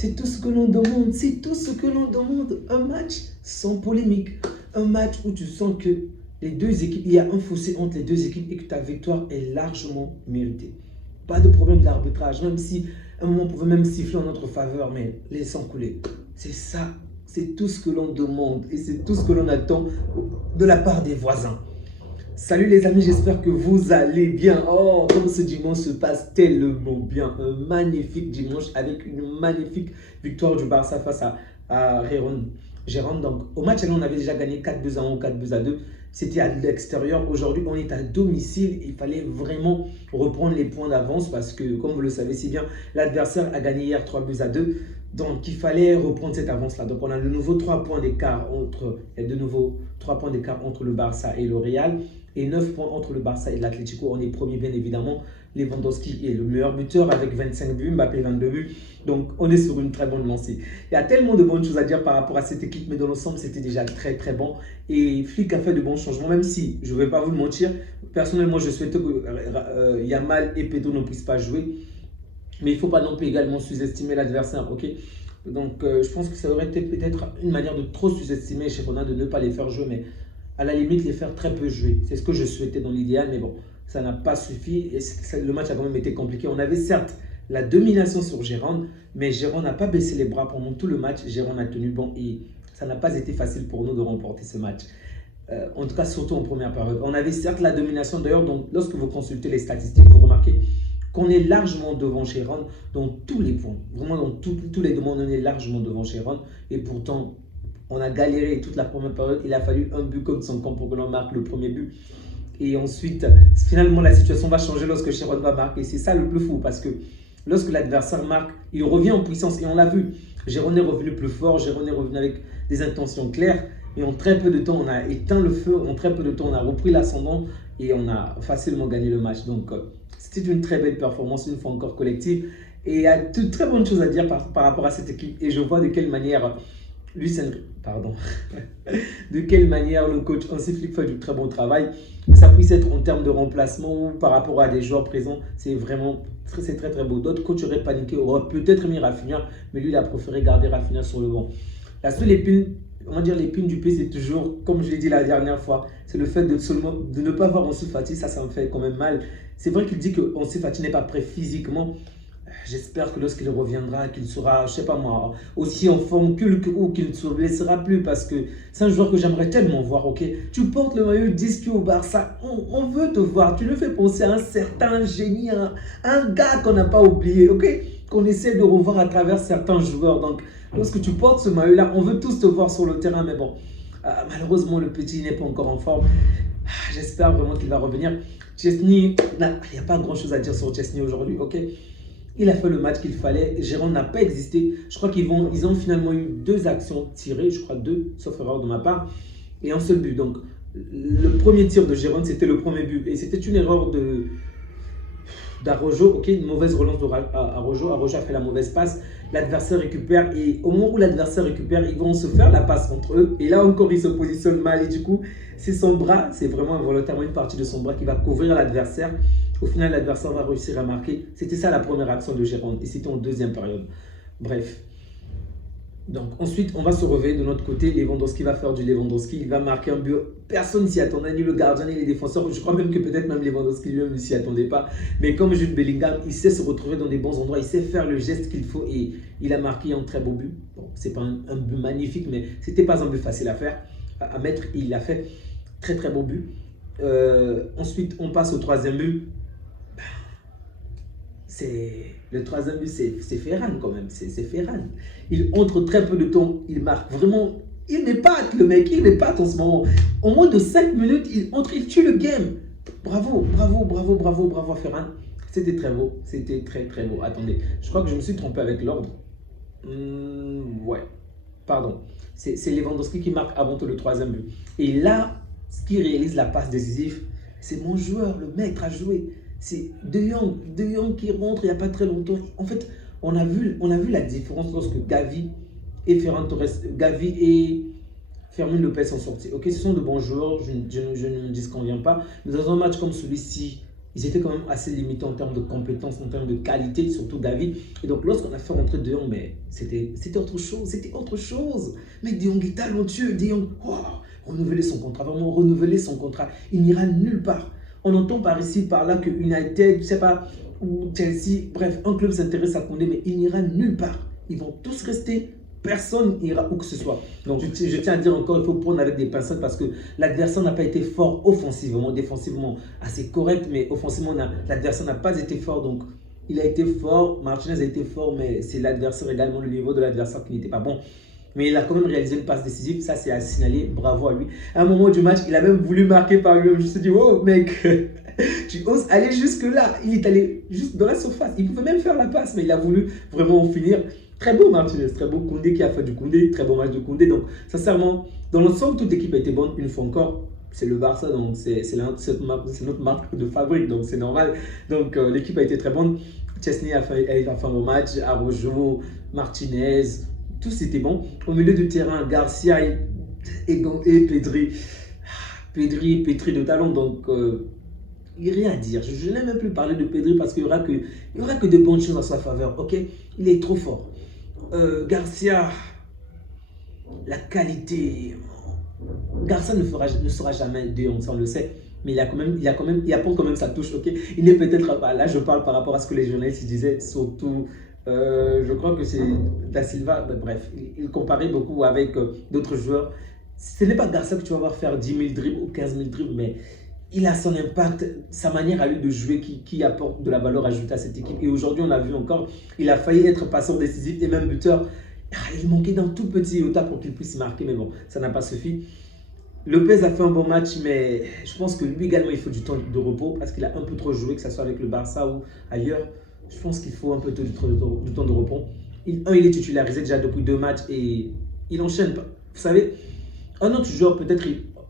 C'est tout ce que l'on demande, c'est tout ce que l'on demande. Un match sans polémique, un match où tu sens que les deux équipes, il y a un fossé entre les deux équipes et que ta victoire est largement méritée. Pas de problème d'arbitrage, même si à un moment on pouvait même siffler en notre faveur, mais laissons couler. C'est ça, c'est tout ce que l'on demande et c'est tout ce que l'on attend de la part des voisins. Salut les amis, j'espère que vous allez bien. Oh, comme ce dimanche se passe tellement bien. Un magnifique dimanche avec une magnifique victoire du Barça face à Gérone. Donc, au match, on avait déjà gagné 4-2-1 ou 4-2-2. C'était à l'extérieur. Aujourd'hui, on est à domicile. Il fallait vraiment reprendre les points d'avance parce que, comme vous le savez si bien, l'adversaire a gagné hier 3-2-2. Donc, il fallait reprendre cette avance-là. Donc, on a de nouveau 3 points d'écart entre le Barça et le Real et 9 points entre le Barça et l'Atlético. On est premier, bien évidemment. Lewandowski est le meilleur buteur avec 25 buts, Mbappé 22 buts. Donc, on est sur une très bonne lancée. Il y a tellement de bonnes choses à dire par rapport à cette équipe, mais dans l'ensemble, c'était déjà très, très bon. Et Flick a fait de bons changements, même si, je ne vais pas vous le mentir, personnellement, je souhaitais que Yamal et Pedro ne puissent pas jouer. Mais il ne faut pas non plus également sous-estimer l'adversaire, ok? Donc, je pense que ça aurait été peut-être une manière de trop sous-estimer Girona, de ne pas les faire jouer, mais à la limite, les faire très peu jouer. C'est ce que je souhaitais dans l'idéal, mais bon, ça n'a pas suffi. Et le match a quand même été compliqué. On avait certes la domination sur Gérone, mais Gérone n'a pas baissé les bras pendant tout le match. Gérone a tenu bon et ça n'a pas été facile pour nous de remporter ce match. En tout cas, surtout en première période. On avait certes la domination. D'ailleurs, lorsque vous consultez les statistiques, vous remarquez qu'on est largement devant Gérone dans tous les points. Vraiment, dans tous les domaines, on est largement devant Gérone. Et pourtant, on a galéré toute la première période. Il a fallu un but contre son camp pour que l'on marque le premier but. Et ensuite, finalement, la situation va changer lorsque Gérone va marquer. C'est ça le plus fou parce que lorsque l'adversaire marque, il revient en puissance. Et on l'a vu, Gérone est revenu plus fort. Gérone est revenu avec des intentions claires. Et en très peu de temps, on a éteint le feu. En très peu de temps, on a repris l'ascendant et on a facilement gagné le match. Donc, c'était une très belle performance, une fois encore collective. Et il y a de très bonnes choses à dire par rapport à cette équipe. Et je vois de quelle manière de quelle manière le coach Hansi Flick fait du très bon travail. Ça puisse être en termes de remplacement ou par rapport à des joueurs présents. C'est vraiment très très beau. D'autres coachs auraient paniqué, auraient peut-être mis Rafinha, mais lui il a préféré garder Rafinha sur le banc. La seule épine, on va dire l'épine du pied, c'est toujours, comme je l'ai dit la dernière fois, c'est le fait de ne pas voir Ansu Fati. Ça me fait quand même mal. C'est vrai qu'il dit que Ansu Fati n'est pas prêt physiquement. J'espère que lorsqu'il reviendra, qu'il sera, je sais pas moi, aussi en forme ou qu'il ne se blessera plus parce que c'est un joueur que j'aimerais tellement voir, ok? Tu portes le maillot disque au Barça, on veut te voir. Tu nous fais penser à un certain génie, un gars qu'on n'a pas oublié, ok? Qu'on essaie de revoir à travers certains joueurs. Donc, lorsque tu portes ce maillot-là, on veut tous te voir sur le terrain, mais bon, malheureusement, le petit n'est pas encore en forme. J'espère vraiment qu'il va revenir. Chesney, il n'y a pas grand-chose à dire sur Chesney aujourd'hui, ok? Il a fait le match qu'il fallait. Gérone n'a pas existé. Je crois qu'ils ont finalement eu 2 actions tirées. Je crois 2, sauf erreur de ma part. Et un seul but. Donc, le premier tir de Gérone, c'était le premier but. Et c'était une erreur d'Araujo. Ok, une mauvaise relance d'Araujo. Araujo a fait la mauvaise passe. L'adversaire récupère. Et au moment où l'adversaire récupère, ils vont se faire la passe entre eux. Et là encore, il se positionne mal. Et du coup, c'est son bras. C'est vraiment involontairement une partie de son bras qui va couvrir l'adversaire. Au final, l'adversaire va réussir à marquer. C'était ça la première action de Gérone. Et c'était en deuxième période. Bref. Donc, ensuite, on va se réveiller de notre côté. Lewandowski va faire du Lewandowski. Il va marquer un but. Personne ne s'y attendait, ni le gardien, ni les défenseurs. Je crois même que peut-être même Lewandowski lui-même ne s'y attendait pas. Mais comme Jude Bellingham, il sait se retrouver dans des bons endroits. Il sait faire le geste qu'il faut. Et il a marqué un très beau but. Bon, ce n'est pas un but magnifique, mais ce n'était pas un but facile à faire, à mettre. Et il a fait très très beau but. Ensuite, on passe au troisième but. Le troisième but, c'est Ferran quand même, c'est Ferran. Il entre très peu de temps, il marque vraiment, il m'épate le mec, il m'épate en ce moment. En moins de 5 minutes, il entre, il tue le game. Bravo Ferran. C'était très beau, c'était très beau. Attendez, je crois que je me suis trompé avec l'ordre. Ouais, pardon. C'est Lewandowski qui marque avant tout le troisième but. Et là, ce qui réalise la passe décisive, c'est mon joueur, le maître à jouer. C'est De Jong qui rentre il n'y a pas très longtemps. En fait, on a vu la différence lorsque Gavi et Ferran Lopez sont sortis. Ok, ce sont de bons joueurs, je ne me disconviens pas. Mais dans un match comme celui-ci, ils étaient quand même assez limités en termes de compétences, en termes de qualité, surtout Gavi. Et donc, lorsqu'on a fait rentrer De Jong, mais c'était autre chose, c'était autre chose. Mais De Jong est talentueux, De Jong, oh, renouveler son contrat, vraiment renouveler son contrat. Il n'ira nulle part. On entend par ici, par là que United, je ne sais pas, ou Chelsea, bref, un club s'intéresse à Koundé, mais il n'ira nulle part. Ils vont tous rester. Personne n'ira où que ce soit. Donc, je tiens à dire encore, il faut prendre avec des pincettes parce que l'adversaire n'a pas été fort offensivement, défensivement assez correct, mais offensivement, l'adversaire n'a pas été fort. Donc, il a été fort, Martinez a été fort, mais c'est l'adversaire également, le niveau de l'adversaire qui n'était pas bon. Mais il a quand même réalisé une passe décisive, ça c'est à signaler, bravo à lui. À un moment du match, il a même voulu marquer par lui-même. Je me suis dit, oh mec, tu oses aller jusque là. Il est allé juste dans la surface. Il pouvait même faire la passe, mais il a voulu vraiment finir. Très beau Martinez, très beau Koundé qui a fait du Koundé, très bon match de Koundé. Donc, sincèrement, dans l'ensemble, toute l'équipe a été bonne. Une fois encore, c'est le Barça, donc c'est notre marque de fabrique, donc c'est normal. Donc, l'équipe a été très bonne. Chesney a fait un bon match, Araujo, Martinez, tous étaient bons. Au milieu du terrain, Garcia et Pedri. Pedri de talent, donc il n'y a rien à dire. Je n'aime même plus parler de Pedri parce qu'il n'y aura que de bonnes choses en sa faveur. Ok, il est trop fort. Garcia, la qualité. Garcia ne sera jamais De Jong, ça on le sait. Mais il apporte quand même sa touche. Ok, il n'est peut-être pas là. Je parle par rapport à ce que les journalistes disaient, surtout. Je crois que c'est Da Silva. Bref, il comparait beaucoup avec d'autres joueurs. Ce n'est pas Garcia que tu vas voir faire 10 000 dribbles ou 15 000 dribbles, mais il a son impact, sa manière à lui de jouer qui apporte de la valeur ajoutée à cette équipe. Et aujourd'hui, on a vu encore, il a failli être passeur décisif et même buteur. Il manquait d'un tout petit iota pour qu'il puisse marquer, mais bon, ça n'a pas suffi. Lopez a fait un bon match, mais je pense que lui également, il faut du temps de repos parce qu'il a un peu trop joué, que ce soit avec le Barça ou ailleurs. Je pense qu'il faut un peu du temps de repos. Il est titularisé déjà depuis 2 matchs et il enchaîne. Vous savez, un autre joueur, peut-être,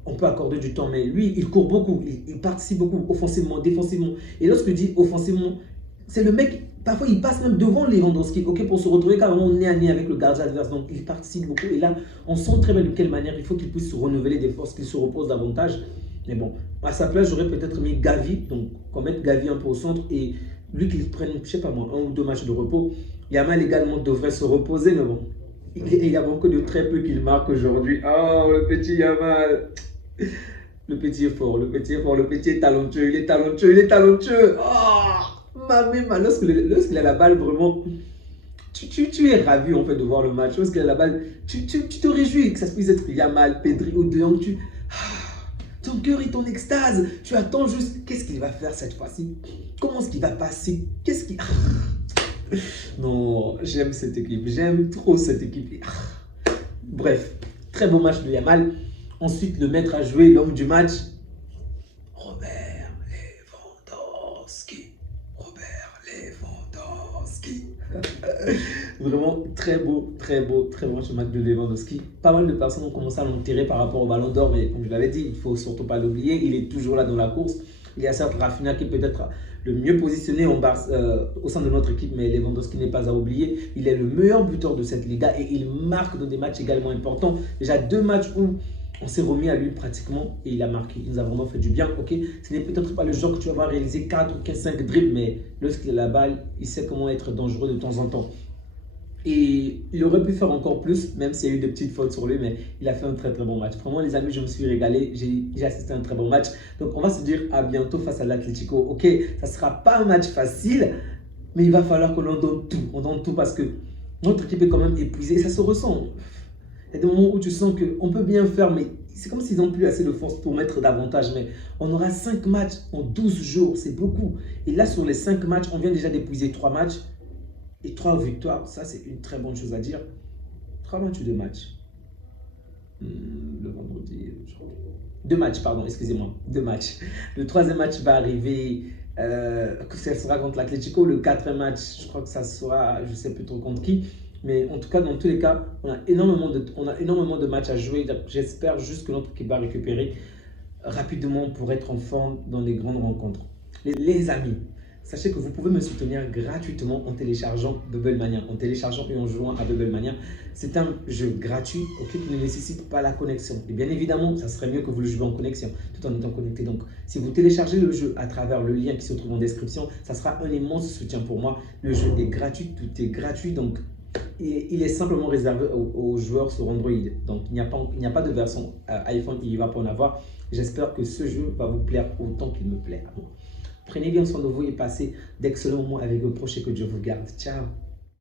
on peut accorder du temps, mais lui, il court beaucoup, il participe beaucoup, offensivement, défensivement. Et lorsque je dis offensivement, c'est le mec, parfois il passe même devant Lewandowski, ok, pour se retrouver carrément nez à nez avec le gardien adverse. Donc il participe beaucoup. Et là, on sent très bien de quelle manière il faut qu'il puisse se renouveler des forces, qu'il se repose davantage. Mais bon, à sa place, j'aurais peut-être mis Gavi, donc qu'on mette Gavi un peu au centre et lui qu'il prenne, je sais pas moi, 1 ou 2 matchs de repos. Yamal également devrait se reposer, mais bon. Il y a beaucoup de très peu qu'il marque aujourd'hui. Oh, le petit Yamal. Le petit est fort, le petit est fort, le petit est talentueux, il est talentueux, il est talentueux. Oh, ma, lorsqu'il a la balle, vraiment, tu es ravi en fait de voir le match. Lorsqu'il a la balle, tu te réjouis que ça puisse être Yamal, Pedri ou De Jong. Ton cœur est en extase. Tu attends juste, qu'est-ce qu'il va faire cette fois-ci? Comment est-ce qu'il va passer? Qu'est-ce qu'il... Non, j'aime cette équipe, j'aime trop cette équipe. Bref, très beau match de Yamal. Ensuite, le maître à jouer, l'homme du match, Robert Lewandowski. Vraiment très beau match de Lewandowski. Pas mal de personnes ont commencé à l'enterrer par rapport au Ballon d'Or, mais comme je l'avais dit, il ne faut surtout pas l'oublier, il est toujours là dans la course. Il y a certes Rafinha qui est peut-être le mieux positionné au sein de notre équipe, mais Lewandowski n'est pas à oublier. Il est le meilleur buteur de cette Liga et il marque dans des matchs également importants. Déjà 2 matchs où on s'est remis à lui pratiquement et il a marqué. Il nous a vraiment fait du bien. Ok, ce n'est peut-être pas le genre que tu vas voir réaliser 4 ou 5 dribbles, mais lorsqu'il a la balle, il sait comment être dangereux de temps en temps. Et il aurait pu faire encore plus, même s'il y a eu des petites fautes sur lui, mais il a fait un très bon match. Vraiment les amis, je me suis régalé, j'ai assisté à un très bon match. Donc on va se dire à bientôt face à l'Atlético. Ok, ça ne sera pas un match facile, mais il va falloir que l'on donne tout. On donne tout parce que notre équipe est quand même épuisée et ça se ressent. Il y a des moments où tu sens qu'on peut bien faire, mais c'est comme s'ils n'ont plus assez de force pour mettre davantage. Mais on aura 5 matchs en 12 jours, c'est beaucoup. Et là, sur les 5 matchs, on vient déjà d'épuiser 3 matchs. Et 3 victoires, ça c'est une très bonne chose à dire. 3 matchs ou 2 matchs le vendredi, 2 matchs, pardon, excusez-moi. 2 matchs. Le 3e match va arriver, ça sera contre l'Atlético. Le 4e match, je crois que ça sera, je ne sais plus trop contre qui. Mais en tout cas, dans tous les cas, on a énormément de matchs à jouer. J'espère juste que notre équipe va récupérer rapidement pour être en forme dans les grandes rencontres. Les amis, sachez que vous pouvez me soutenir gratuitement en téléchargeant Bubblemania, en téléchargeant et en jouant à Bubblemania. C'est un jeu gratuit qui ne nécessite pas la connexion. Et bien évidemment, ça serait mieux que vous le jouiez en connexion, tout en étant connecté. Donc, si vous téléchargez le jeu à travers le lien qui se trouve en description, ça sera un immense soutien pour moi. Le jeu est gratuit, tout est gratuit, donc il est simplement réservé aux joueurs sur Android. Donc, il n'y a pas de version iPhone, il ne va pas en avoir. J'espère que ce jeu va vous plaire autant qu'il me plaît à moi. Prenez bien soin de vous et passez d'excellents moments avec vos proches et que Dieu vous garde. Ciao!